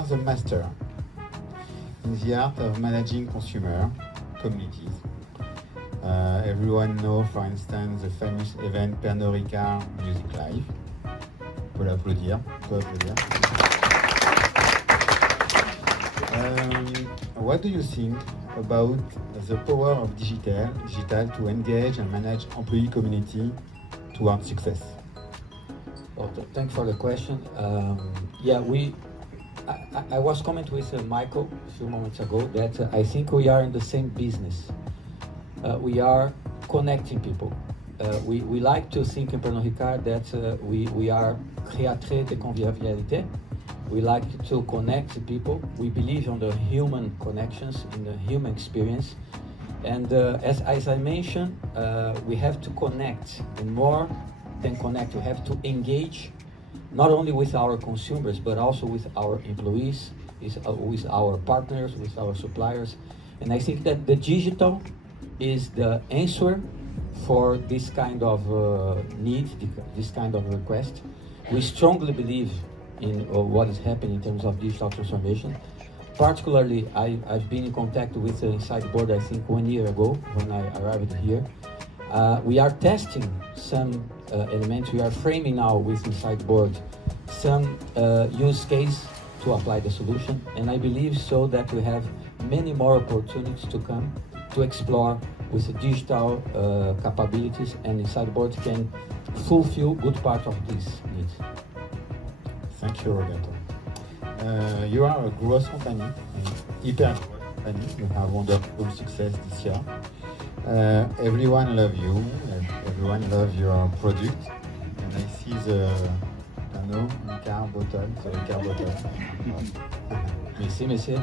are the master in the art of managing consumer communities. Everyone knows, for instance, the famous event Pernod Ricard Music Live. On peut l'applaudir. What do you think about the power of digital to engage and manage employee community towards success? Well, thanks for the question. I was commenting with Michael a few moments ago that I think we are in the same business. We are connecting people. We like to think in Pernod Ricard that we are créateurs de convivialité. We like to connect people. We believe on the human connections, in the human experience. And as I mentioned, we have to connect, and more than connect, we have to engage not only with our consumers, but also with our employees, with our partners, with our suppliers. And I think that the digital is the answer for this kind of need, this kind of request. We strongly believe in what is happening in terms of digital transformation. Particularly, I've been in contact with InsideBoard, I think 1 year ago when I arrived here. We are testing some elements. We are framing now with InsideBoard some use case to apply the solution, and I believe so that we have many more opportunities to come to explore with the digital capabilities, and InsideBoard can fulfill good part of these needs. Thank you, Roberto. You are a growth company, hyper growth company. You have wonderful success this year. Everyone loves you. Everyone loves your product. And I see the Ricard bottle. The Ricard bottle. Merci, monsieur.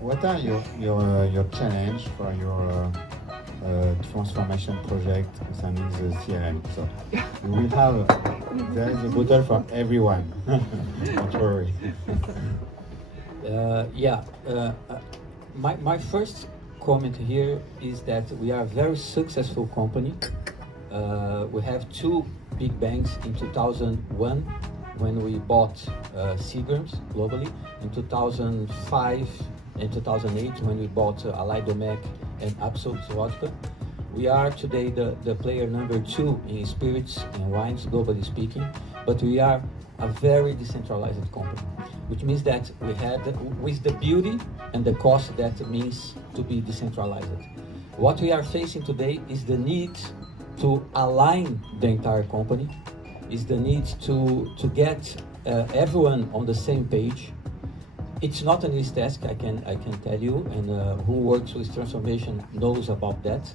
What are your challenge for your transformation project concerning the CRM? So we will have there is a bottle for everyone. Don't worry. My first comment here is that we are a very successful company. We have two big bangs in 2001 when we bought Seagram's globally, in 2005 and 2008 when we bought Allied Domecq and Absolut Vodka. We are today the player number 2 in spirits and wines, globally speaking, but we are a very decentralized company, which means that we had, with the beauty and the cost that it means to be decentralized. What we are facing today is the need to align the entire company, is the need to get everyone on the same page. It's not an easy task, I can tell you, and who works with transformation knows about that.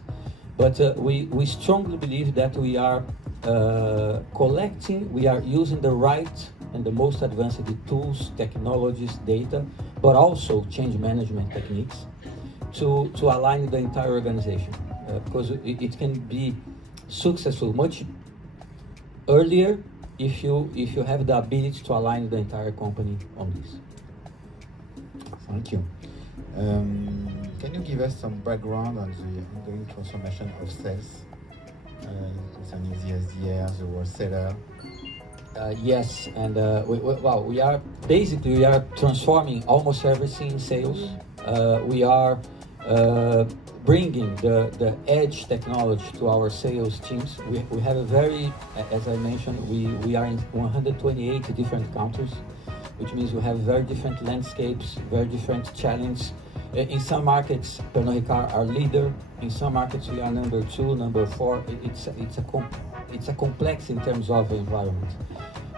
But we strongly believe that we are collecting, we are using the right and the most advanced tools, technologies, data, but also change management techniques to align the entire organization. Because it can be successful much earlier if you have the ability to align the entire company on this. Thank you. Can you give us some background on the ongoing transformation of sales concerning the SDR, the wholesaler? Yes, and we are transforming almost everything in sales. We are bringing the edge technology to our sales teams. We have a very, as I mentioned, we are in 128 different countries, which means we have very different landscapes, very different challenges. In some markets, Pernod Ricard are leader. In some markets, we are number 2, number 4. It's a complex in terms of environment.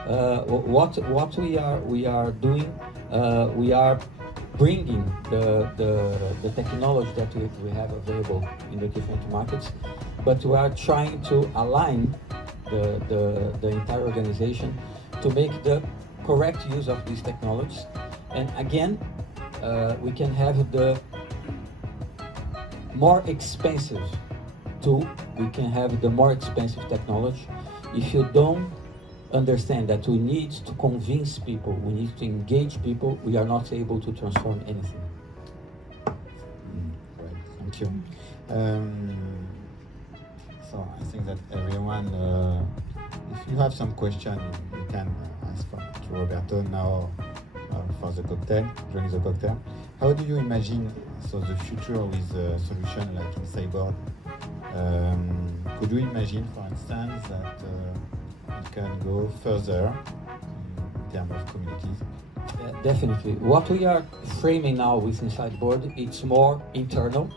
What we are doing, we are bringing the technology that we have available in the different markets, but we are trying to align the entire organization to make the correct use of these technologies. And again, we can have the more expensive tool, we can have the more expensive technology. If you don't understand that we need to convince people, we need to engage people, we are not able to transform anything. Right, thank you. So I think that everyone if you have some question, you can ask to Roberto now for the cocktail, during the cocktail. How do you imagine the future with a solution like InsideBoard? Could you imagine, for instance, that it can go further in terms of communities? Definitely. What we are framing now with InsideBoard, it's more internal.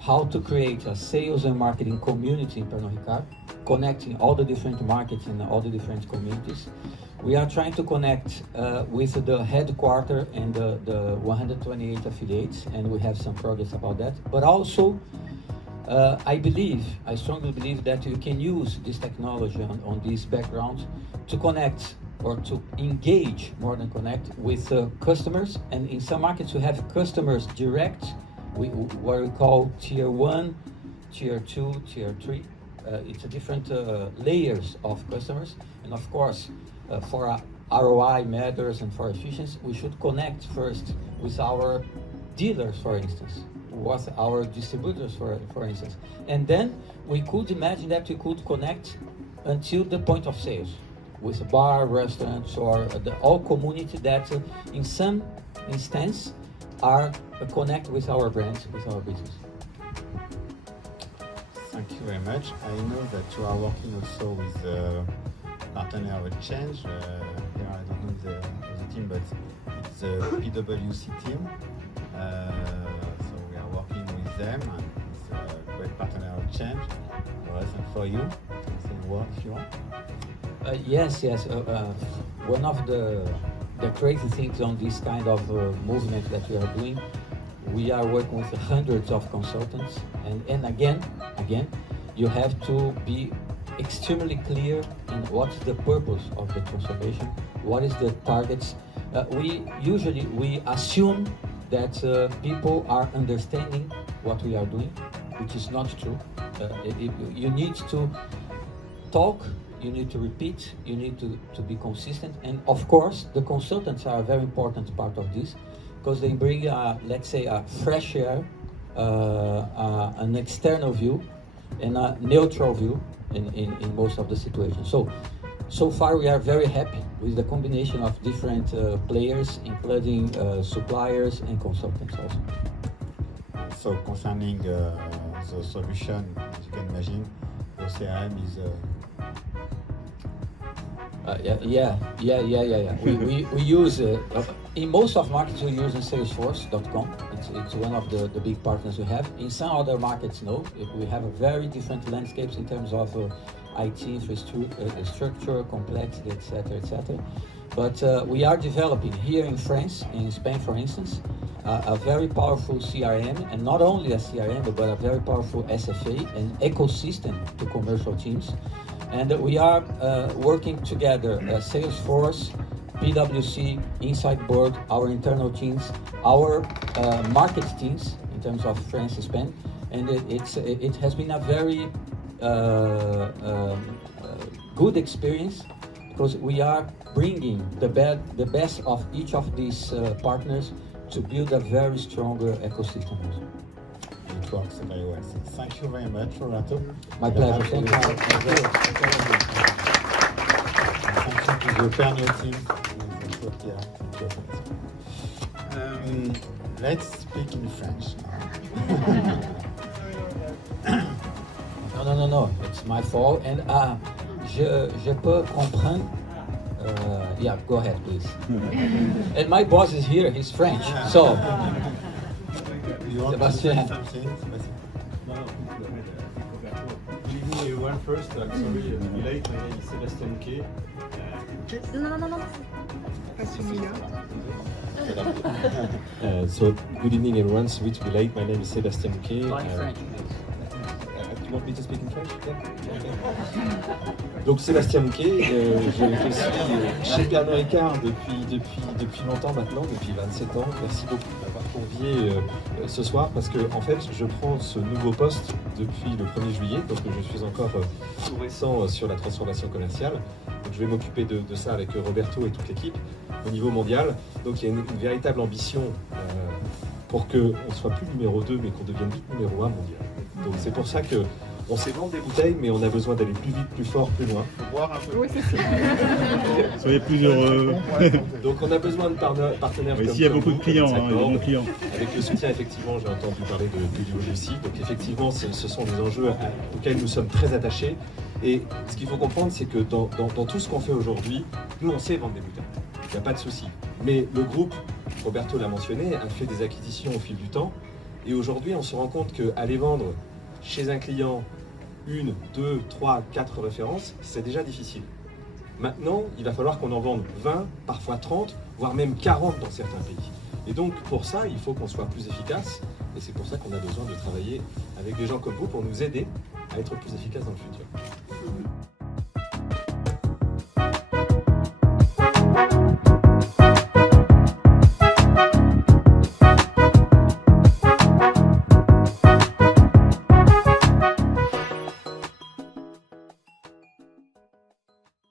How to create a sales and marketing community in Pernod Ricard, connecting all the different markets in all the different communities. We are trying to connect with the headquarters and the 128 affiliates, and we have some progress about that. But also, I strongly believe that you can use this technology on this background to connect or to engage more than connect with customers. And in some markets, we have customers direct, what we call tier 1, tier 2, tier 3. It's a different layers of customers. And of course, for ROI matters and for efficiency, we should connect first with our dealers, for instance, with our distributors, for instance. And then we could imagine that we could connect until the point of sales with a bar, restaurants, or all community that in some instance are connect with our brands, with our business. Thank you very much. I know that you are working also with partner of change. Here I don't know the team, but it's the PwC team. So we are working with them, and it's a great partner of change for us and for you. Say a word if you want. Yes. One of the crazy things on this kind of movement that we are doing, we are working with hundreds of consultants, and again, you have to be extremely clear in what's the purpose of the transformation, what is the targets. We assume that people are understanding what we are doing, which is not true. You need to talk, you need to repeat, you need to be consistent, and of course the consultants are a very important part of this, because they bring, let's say, a fresh air, an external view, and a neutral view in most of the situations. So far we are very happy with the combination of different players, including suppliers and consultants also. So concerning the solution, as you can imagine, your CRM is Yeah. We use in most of markets we use Salesforce.com. It's one of the big partners we have. In some other markets, no. We have a very different landscapes in terms of IT infrastructure, complexity, etc. But we are developing here in France, in Spain, for instance, a very powerful CRM, and not only a CRM, but a very powerful SFA and ecosystem to commercial teams. And we are working together, Salesforce, PwC, InsideBoard, our internal teams, our market teams in terms of France and Spain, and it has been a very good experience, because we are bringing the best of each of these partners to build a very strong ecosystem. It works very well. So thank you very much, Roberto. My pleasure. Thank you. Thank you to the Pernod team. Let's speak in French now. No. It's my fault. And je peux comprendre. Yeah, go ahead, please. And my boss is here. He's French, so. You want Sebastian. to say something, Sebastian? No, good evening everyone. First, I'm sorry to be late. My name is Sebastian K. Non. Pas celui-là. So, good evening everyone. Sorry to be late. My name is Sebastian K. French. You want me to speak in French? Yeah. Donc Sébastien Mouquet, je suis chez Pernod Ricard depuis longtemps maintenant, depuis 27 ans. Merci beaucoup de m'avoir convié ce soir, parce que en fait je prends ce nouveau poste depuis le 1er juillet, donc je suis encore tout récent sur la transformation commerciale. Donc je vais m'occuper de ça avec Roberto et toute l'équipe au niveau mondial. Donc il y a une véritable ambition pour qu'on ne soit plus numéro 2, mais qu'on devienne vite numéro 1 mondial. Donc c'est pour ça qu'on On sait vendre des bouteilles, mais on a besoin d'aller plus vite, plus fort, plus loin. Oui, c'est ça. Soyez plus heureux. Donc on a besoin de partenaires Mais comme s'il y a comme beaucoup de vous, clients, comme hein, de bons InsideBoard. clients. Avec le soutien, effectivement, j'ai entendu parler de duo aussi. Donc effectivement, ce sont des enjeux auxquels nous sommes très attachés. Et ce qu'il faut comprendre, c'est que dans tout ce qu'on fait aujourd'hui, nous, on sait vendre des bouteilles. Il n'y a pas de souci. Mais le groupe, Roberto l'a mentionné, a fait des acquisitions au fil du temps. Et aujourd'hui, on se rend compte qu'aller vendre chez un client 1, 2, 3, 4 références, c'est déjà difficile. Maintenant, il va falloir qu'on en vende 20, parfois 30, voire même 40 dans certains pays. Et donc, pour ça, il faut qu'on soit plus efficace. Et c'est pour ça qu'on a besoin de travailler avec des gens comme vous pour nous aider à être plus efficaces dans le futur.